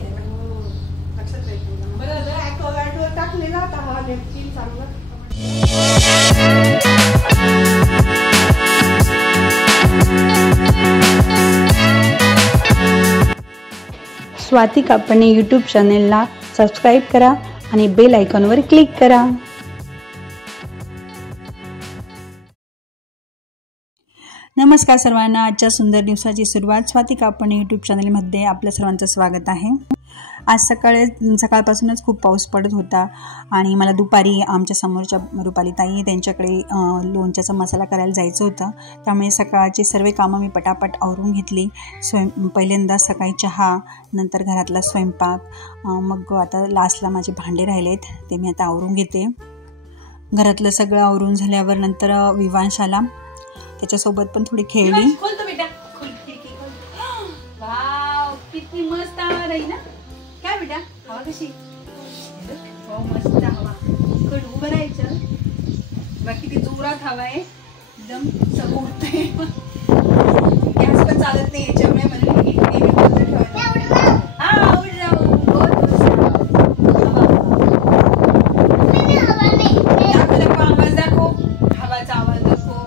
लक्षात राहील बरं. जर ॲक्वागार्डवर टाकले ना आता हवा भेटतील चांगलं. स्वाती कापणे यूट्यूब चॅनेलला सबस्क्राईब करा आणि बेल आयकॉनवर क्लिक करा. नमस्कार सर्वांना. आजच्या सुंदर दिवसाची सुरुवात स्वाती कापणे यूट्यूब चॅनलमध्ये आपल्या सर्वांचं स्वागत आहे. आज सकाळपासूनच खूप पाऊस पडत होता आणि मला दुपारी आमच्या समोरच्या रुपाली ताई त्यांच्याकडे लोणच्याचा मसाला करायला जायचं होतं. त्यामुळे सकाळची सर्व कामं मी पटापट आवरून घेतली. पहिल्यांदा सकाळी चहा, नंतर घरातला स्वयंपाक, मग आता लास्टला माझे भांडे राहिलेत ते मी आता आवरून घेते. घरातलं सगळं आवरून झाल्यावर नंतर विवांश आला, त्याच्यासोबत पण थोडी खेळली. किती मस्त हवा राही ना. काय बेटा हवा कशी? हो मस्त हवा. इकडे उभं राहायचं बघ, किती जोरात हवा आहे. एकदम सगळं उडतंय. गॅस पण चालत नाही याच्यामुळे म्हणून नेहमी बंद ठेवायला. हा उड जाऊ. आवाज दाखव, हवाचा आवाज दाखव.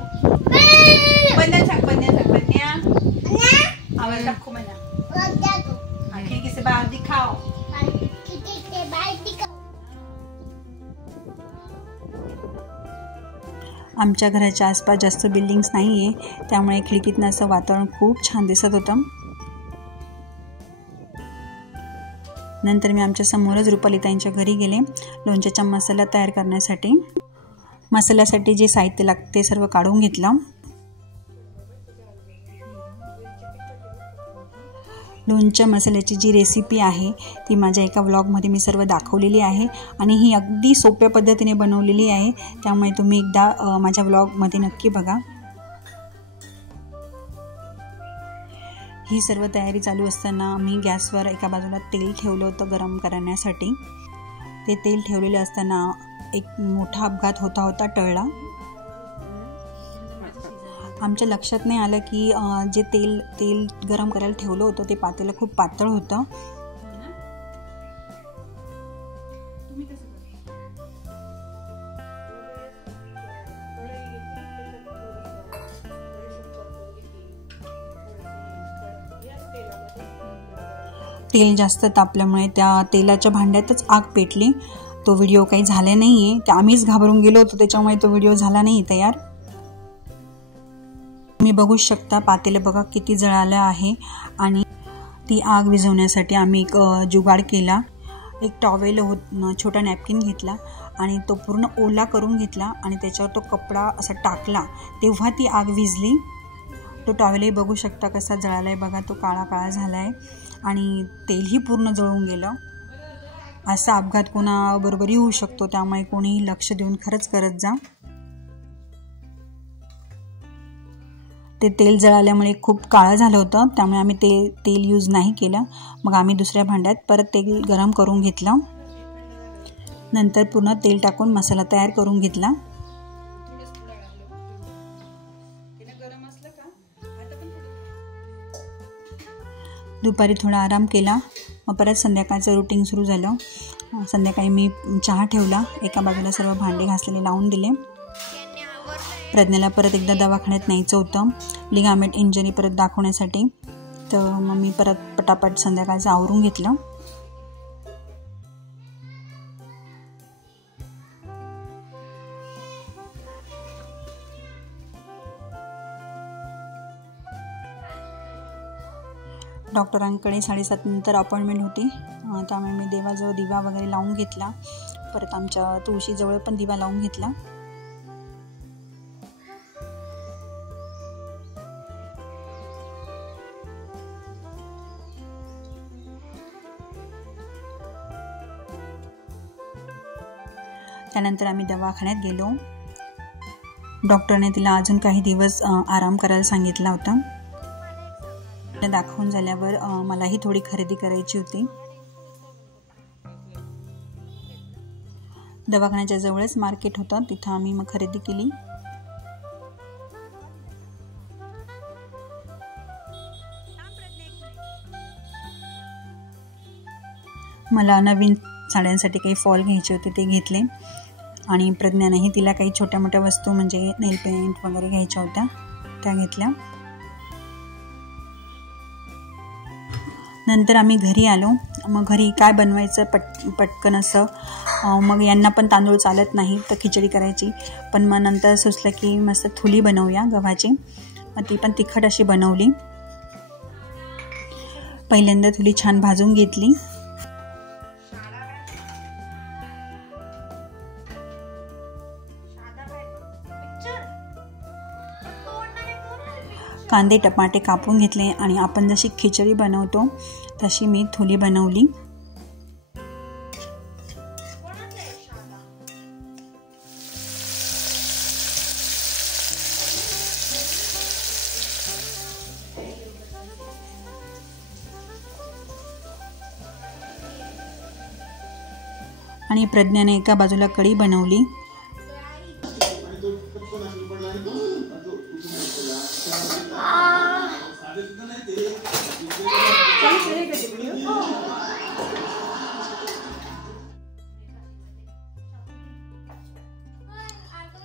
आवाज दाखव मला. खिड़की से बाहर दिखाओ. आमच्या घराच्या आसपास जास्त बिल्डिंग्स नाही आहे, त्यामुळे खिडकीतनं असं वातावरण खूप छान दिसत होतं. नंतर मी आमच्या समोरच रुपालीताईंच्या घरी गेले लोणच्याचा मसाला तयार करण्यासाठी. मसाल्यासाठी जे साहित्य लागते ते सर्व काढून घेतलं. लोणच्या मसाल्याची जी रेसिपी आहे ती माझ्या एका व्लॉगमध्ये मी सर्व दाखवलेली आहे आणि ही अगदी सोप्या पद्धतीने बनवलेली आहे, त्यामुळे तुम्ही एकदा माझ्या व्लॉगमध्ये नक्की बघा. ही सर्व तयारी चालू असताना मी गॅसवर एका बाजूला तेल ठेवलं होतं गरम करण्यासाठी. ते तेल ठेवलेले असताना एक मोठा अपघात होता टळला. आमच्या लक्षात नाही आलं की जे तेल गरम करायला ठेवलं होतं ते पातेलं खूप पातळ होतं. तेल जास्त तापल्यामुळे त्या तेलाच्या भांड्यातच आग पेटली. तो व्हिडिओ काही झाला नाही आहे, त्या आम्हीच घाबरून गेलो होतो, त्याच्यामुळे तो व्हिडिओ झाला नाही तयार. तुम्ही बघू शकता पातेलं बघा किती जळालं आहे. आणि ती आग विझवण्यासाठी आम्ही एक जुगाड केला. एक टॉवेल छोटा नॅपकिन घेतला आणि तो पूर्ण ओला करून घेतला आणि त्याच्यावर तो कपडा असा टाकला, तेव्हा ती आग विझली. तो टॉवेलही बघू शकता कसा जळाला आहे बघा, तो काळा काळा झाला आहे आणि तेलही पूर्ण जळून गेलं. असा अपघात कोणाबरोबरही होऊ शकतो, त्यामुळे कोणीही लक्ष देऊन खरंच करत जा. ते तेल जळाल्यामुळे खूप काळं झालं होतं, त्यामुळे आम्ही तेल यूज नाही केलं. मग आम्ही दुसऱ्या भांड्यात परत तेल गरम करून घेतलं. नंतर पुन्हा तेल टाकून मसाला तयार करून घेतला. दुपारी थोडा आराम केला, मग परत संध्याकाळचं रुटीन सुरू झालं. संध्याकाळी मी चहा ठेवला, एका बाजूला सर्व भांडे घासलेले लावून दिले. प्रज्ञाला परत एकदा दवाखान्यात न्यायचं होतं लिगामेंट इंजरी परत दाखवण्यासाठी, तर मग मी परत पटापट संध्याकाळचं आवरून घेतलं. डॉक्टरांकडे 7:30 नंतर अपॉइंटमेंट होती, त्यामुळे मी देवाजवळ दिवा वगैरे लावून घेतला. परत आमच्या तुळशीजवळ पण दिवा लावून घेतला. त्यानंतर आम्ही दवाखान्यात गेलो. डॉक्टरने तिला अजून काही दिवस आराम करायला सांगितला होता. दाखवून झाल्यावर मलाही थोडी खरेदी करायची होती. दवाखान्याच्या जवळच मार्केट होतं, तिथं आम्ही मग खरेदी केली. मला नवीन साड्यांसाठी काही फॉल घ्यायचे होते ते घेतले आणि प्रज्ञानेही तिला काही छोट्या मोठ्या वस्तू म्हणजे नेल पेंट वगैरे घ्यायच्या होत्या त्या घेतल्या. नंतर आम्ही घरी आलो. मग घरी काय बनवायचं पटकन असं. मग यांना पण तांदूळ चालत नाही तर खिचडी करायची, पण मग नंतर सुचलं की मस्त थुली बनवूया गव्हाची. मग ती पण तिखट अशी बनवली. पहिल्यांदा थुली छान भाजून घेतली. कांदे टमाटे कापून घेतले आणि आपण जशी खिचडी बनवतो तशी मी थुली बनवली. आणि प्रज्ञाने एका बाजूला कढी बनवली.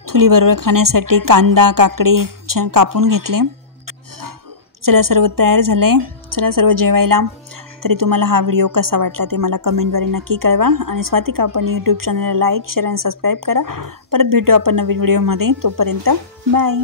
चुलीबरोबर खाण्यासाठी कांदा काकडी छान कापून घेतले. चला सर्व तयार झालंय. चला सर्व जेवायला. तरी तुम्हाला हा व्हिडिओ कसा वाटला ते मला कमेंटद्वारे नक्की कळवा आणि स्वाती कापणी यूट्यूब चॅनलला लाईक शेअर आणि सबस्क्राईब करा. परत भेटू आपण नवीन व्हिडिओमध्ये. तोपर्यंत बाय.